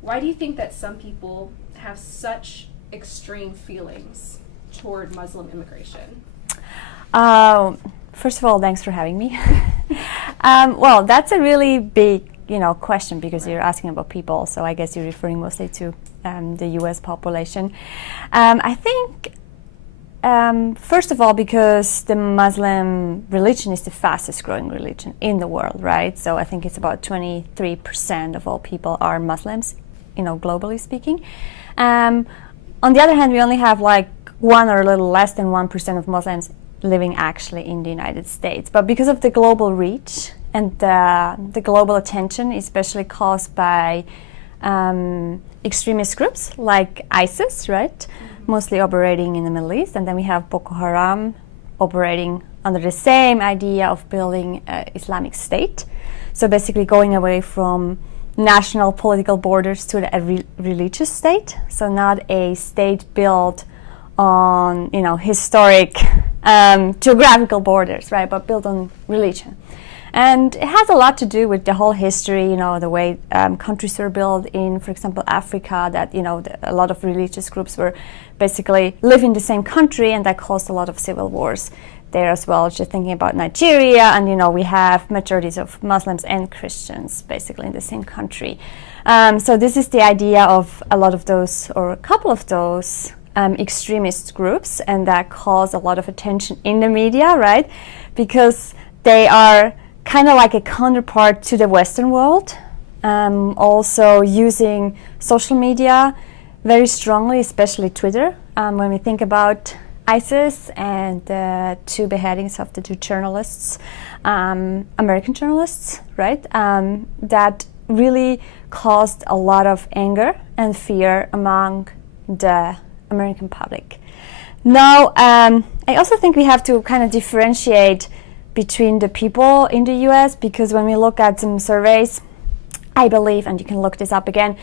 why do you think that some people have such extreme feelings toward Muslim immigration? First of all, thanks for having me. Well, that's a really big, question because you're asking about people. So I guess you're referring mostly to the U.S. population. I think, first of all, because the Muslim religion is the fastest growing religion in the world, right? So I think it's about 23% of all people are Muslims, globally speaking. On the other hand, we only have like 1 or a little less than 1% of Muslims living actually in the United States. But because of the global reach and the global attention, especially caused by extremist groups like ISIS, right? Mostly operating in the Middle East. And then we have Boko Haram operating under the same idea of building an Islamic State. So basically going away from national political borders to a religious state. So not a state built on, historic geographical borders, right? But built on religion. And it has a lot to do with the whole history, the way countries were built in, for example, Africa, that, a lot of religious groups were basically live in the same country, and that caused a lot of civil wars there as well. Just thinking about Nigeria, and, we have majorities of Muslims and Christians basically in the same country. So this is the idea of a lot of those, or a couple of those, extremist groups, and that cause a lot of attention in the media, right? Because they are kind of like a counterpart to the Western world, also using social media very strongly, especially Twitter. When we think about ISIS and the 2 beheadings of the 2 journalists, American journalists, right? That really caused a lot of anger and fear among the American public. Now, I also think we have to kind of differentiate between the people in the US, because when we look at some surveys, I believe, and you can look this up again,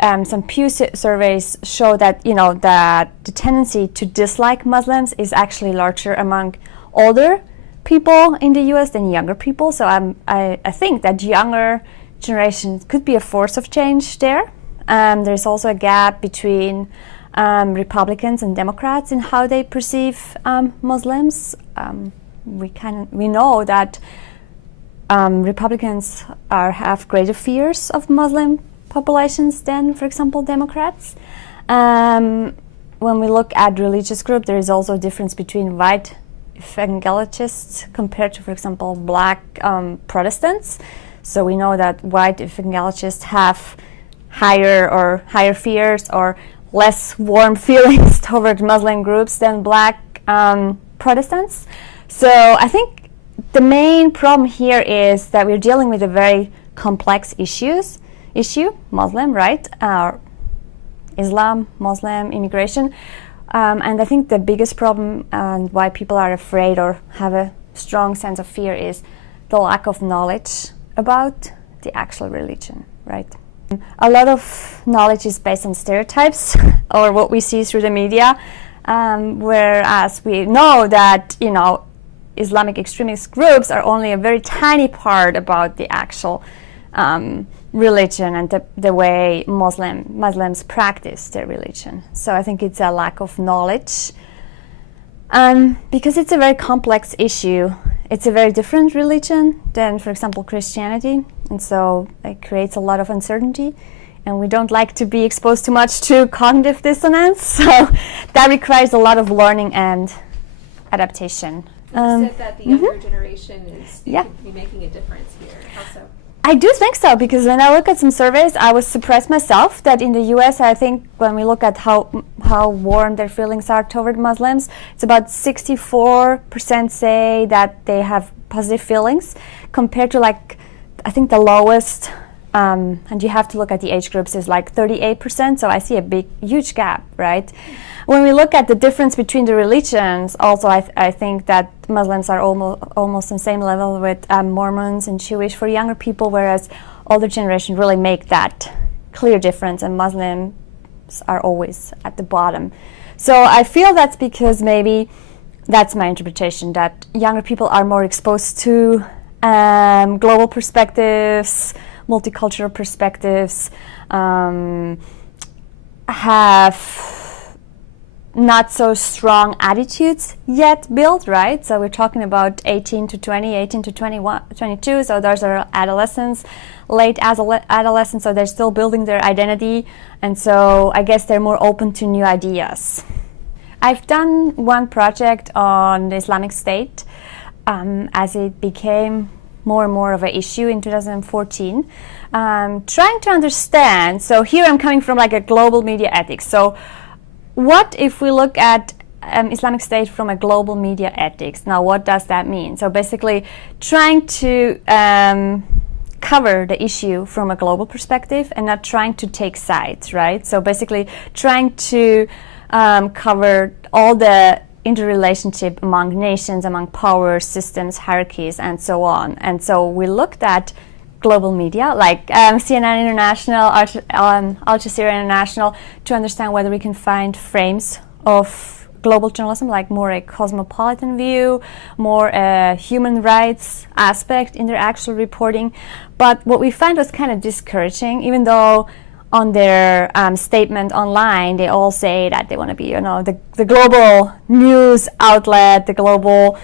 some Pew surveys show that, that the tendency to dislike Muslims is actually larger among older people in the US than younger people. So I think that younger generations could be a force of change there. There's also a gap between Republicans and Democrats in how they perceive Muslims. We know that Republicans have greater fears of Muslim populations than, for example, Democrats. When we look at religious group, there is also a difference between white evangelicals compared to, for example, black Protestants. So we know that white evangelicals have higher fears or less warm feelings toward Muslim groups than black Protestants. So I think the main problem here is that we're dealing with a very complex issue, Muslim, right? Islam, Muslim, immigration. And I think the biggest problem and why people are afraid or have a strong sense of fear is the lack of knowledge about the actual religion, right? A lot of knowledge is based on stereotypes or what we see through the media, whereas we know that, Islamic extremist groups are only a very tiny part about the actual religion and the way Muslims practice their religion. So I think it's a lack of knowledge. Because it's a very complex issue. It's a very different religion than, for example, Christianity. And so it creates a lot of uncertainty. And we don't like to be exposed too much to cognitive dissonance. So that requires a lot of learning and adaptation. You said that the younger generation could be making a difference here. How so? I do think so, because when I look at some surveys, I was surprised myself that in the US, I think when we look at how warm their feelings are toward Muslims, it's about 64% say that they have positive feelings, compared to I think the lowest, and you have to look at the age groups, is 38%. So I see a huge gap, right? When we look at the difference between the religions, also I think that Muslims are almost on the same level with Mormons and Jewish for younger people, whereas older generation really make that clear difference, and Muslims are always at the bottom. So I feel that's because maybe that's my interpretation, that younger people are more exposed to global perspectives, multicultural perspectives, have not so strong attitudes yet built, right? So we're talking about 18 to 20, 18 to 21, 22, so those are adolescents, late adolescents, so they're still building their identity, and so I guess they're more open to new ideas. I've done one project on the Islamic State as it became more and more of an issue in 2014, trying to understand, so here I'm coming from like a global media ethics, so what if we look at Islamic State from a global media ethics? Now, what does that mean? So basically trying to cover the issue from a global perspective and not trying to take sides, right? So basically trying to cover all the interrelationship among nations, among power systems, hierarchies, and so on. And so we looked at global media like CNN International, Al Jazeera International, to understand whether we can find frames of global journalism, like more a cosmopolitan view, more a human rights aspect in their actual reporting. But what we found was kind of discouraging, even though on their statement online they all say that they want to be, you know, the global news outlet, the global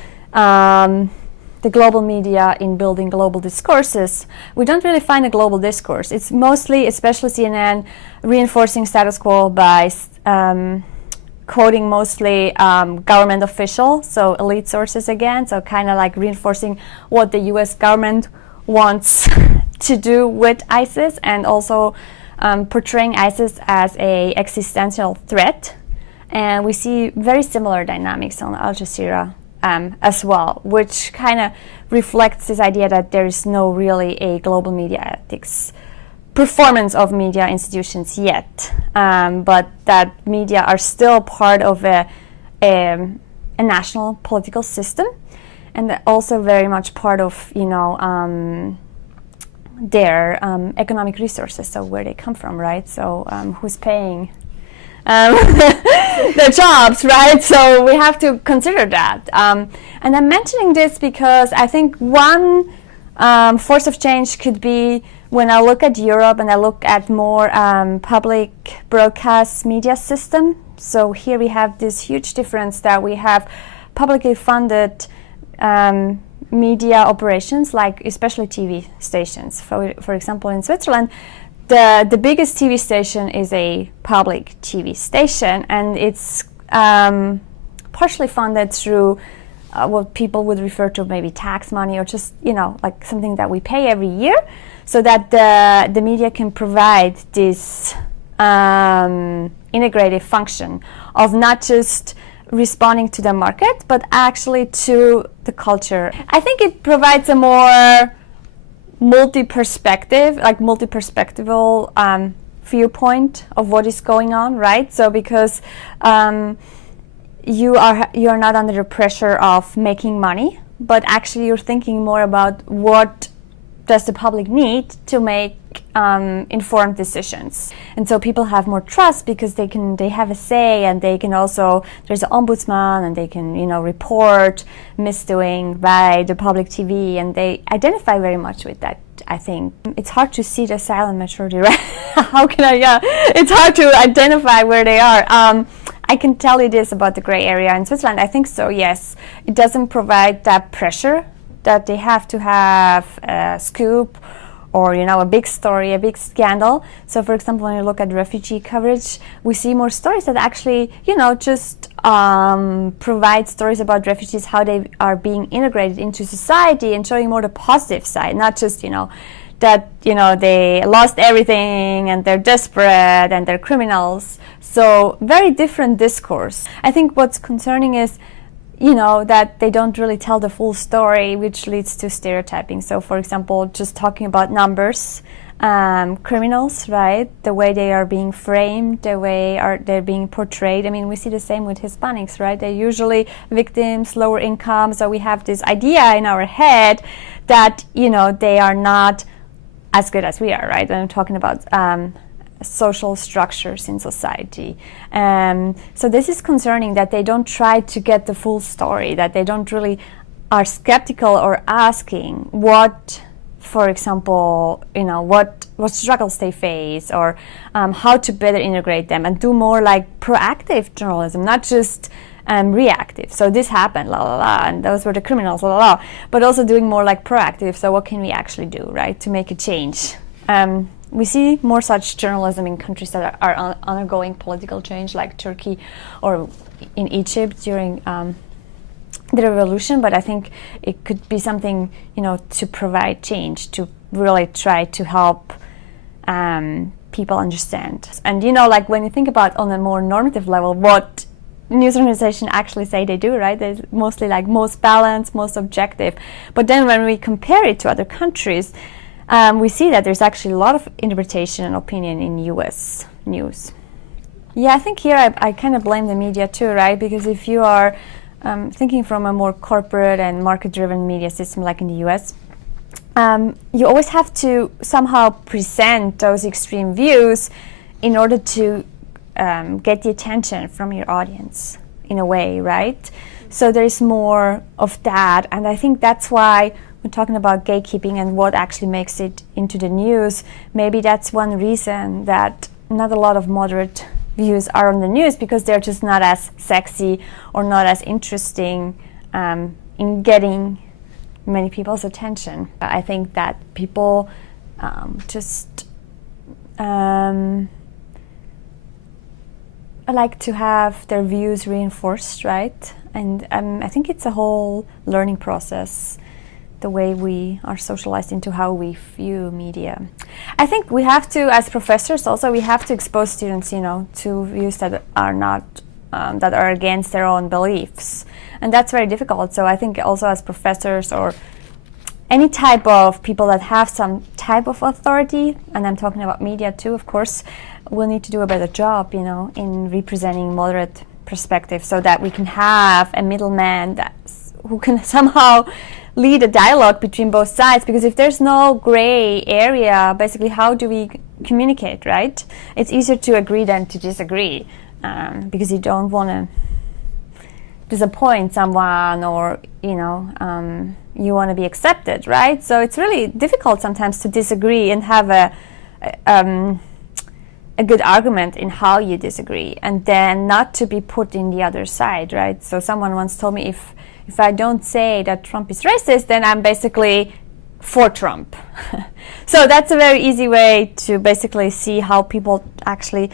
media in building global discourses. We don't really find a global discourse. It's mostly, especially CNN, reinforcing status quo by quoting mostly government officials, so elite sources again, so kind of like reinforcing what the US government wants to do with ISIS, and also portraying ISIS as a existential threat. And we see very similar dynamics on Al Jazeera as well, which kind of reflects this idea that there is no really a global media ethics performance of media institutions yet, but that media are still part of a national political system, and also very much part of, you know, their economic resources, so where they come from, right? So who's paying their jobs, right? So we have to consider that. And I'm mentioning this because I think one force of change could be when I look at Europe and I look at more public broadcast media system. So here we have this huge difference that we have publicly funded media operations, like especially TV stations. For example, in Switzerland, the biggest TV station is a public TV station, and it's partially funded through what people would refer to maybe tax money, or just, you know, like something that we pay every year, so that the media can provide this integrated function of not just responding to the market, but actually to the culture. I think it provides a more multi-perspectival viewpoint of what is going on, right? So because you are not under the pressure of making money, but actually you're thinking more about what does the public need to make informed decisions. And so people have more trust because they have a say, and they can also, there's an ombudsman, and they can, you know, report misdoing by the public TV, and they identify very much with that. I think it's hard to see the silent majority, right? It's hard to identify where they are. I can tell you this about the gray area in Switzerland. I think so, yes. It doesn't provide that pressure that they have to have a scoop or, you know, a big story, a big scandal. So, for example, when you look at refugee coverage, we see more stories that actually, you know, just provide stories about refugees, how they are being integrated into society, and showing more the positive side, not just, you know, that, you know, they lost everything and they're desperate and they're criminals. So, very different discourse. I think what's concerning is, you know, that they don't really tell the full story, which leads to stereotyping. So, for example, just talking about numbers, criminals, right? The way they are being framed, the way they're being portrayed. I mean, we see the same with Hispanics, right? They're usually victims, lower income. So we have this idea in our head that, you know, they are not as good as we are, right? When I'm talking about social structures in society. So this is concerning, that they don't try to get the full story, that they don't really are skeptical or asking what for example, what struggles they face, or how to better integrate them, and do more like proactive journalism, not just reactive. So this happened, la la la, and those were the criminals, la la la. But also doing more like proactive. So what can we actually do, right, to make a change? We see more such journalism in countries that are undergoing political change, like Turkey or in Egypt during the revolution. But I think it could be something, to provide change, to really try to help people understand. And like when you think about on a more normative level, what news organizations actually say they do, right? They're mostly like most balanced, most objective. But then when we compare it to other countries, we see that there's actually a lot of interpretation and opinion in US news. Yeah, I think here I kind of blame the media too, right? Because if you are thinking from a more corporate and market-driven media system like in the US, you always have to somehow present those extreme views in order to get the attention from your audience in a way, right? So there's more of that, and I think that's why we're talking about gatekeeping and what actually makes it into the news. Maybe that's one reason that not a lot of moderate views are on the news, because they're just not as sexy or not as interesting in getting many people's attention. I think that people just like to have their views reinforced, right? And I think it's a whole learning process, the way we are socialized into how we view media. I think we have to, as professors also, we have to expose students, to views that are not, that are against their own beliefs. And that's very difficult. So I think also as professors or any type of people that have some type of authority, and I'm talking about media too, of course, we'll need to do a better job, in representing moderate perspectives, so that we can have a middleman who can somehow lead a dialogue between both sides. Because if there's no gray area, basically how do we communicate, right? It's easier to agree than to disagree, because you don't want to disappoint someone, or you want to be accepted, right? So it's really difficult sometimes to disagree and have a good argument in how you disagree, and then not to be put in the other side, right? So someone once told me, if I don't say that Trump is racist, then I'm basically for Trump. So that's a very easy way to basically see how people actually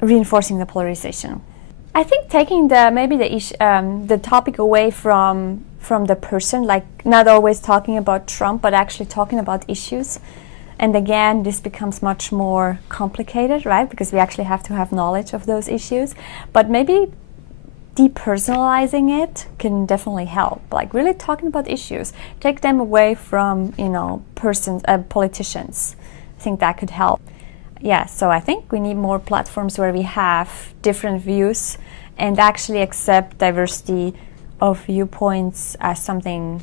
reinforcing the polarization. I think taking the topic away from the person, like not always talking about Trump, but actually talking about issues. And again, this becomes much more complicated, right? Because we actually have to have knowledge of those issues. But maybe depersonalizing it can definitely help. Like really talking about issues, take them away from politicians. I think that could help. Yeah, so I think we need more platforms where we have different views and actually accept diversity of viewpoints as something,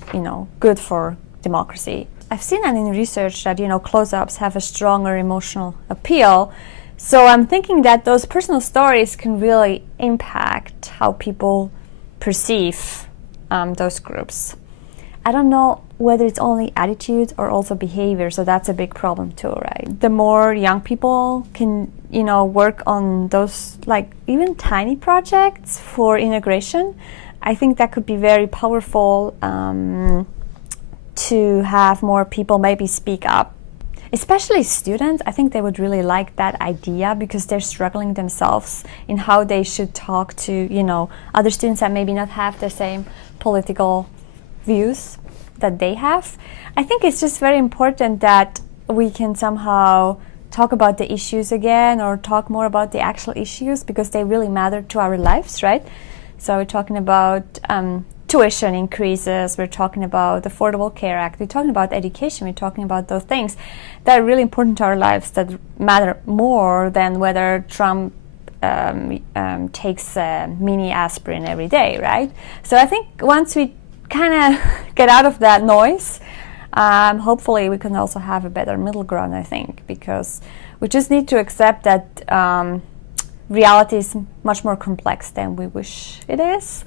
good for democracy. I've seen that in research that, close-ups have a stronger emotional appeal. So I'm thinking that those personal stories can really impact how people perceive those groups. I don't know whether it's only attitude or also behavior, so that's a big problem too, right? The more young people can, work on those, like, even tiny projects for integration, I think that could be very powerful to have more people maybe speak up. Especially students, I think they would really like that idea, because they're struggling themselves in how they should talk to, other students that maybe not have the same political views that they have. I think it's just very important that we can somehow talk about the issues again, or talk more about the actual issues, because they really matter to our lives, right? So we're talking about tuition increases, we're talking about the Affordable Care Act, we're talking about education, we're talking about those things that are really important to our lives, that matter more than whether Trump takes mini aspirin every day, right? So I think once we kind of get out of that noise, hopefully we can also have a better middle ground, I think, because we just need to accept that reality is much more complex than we wish it is.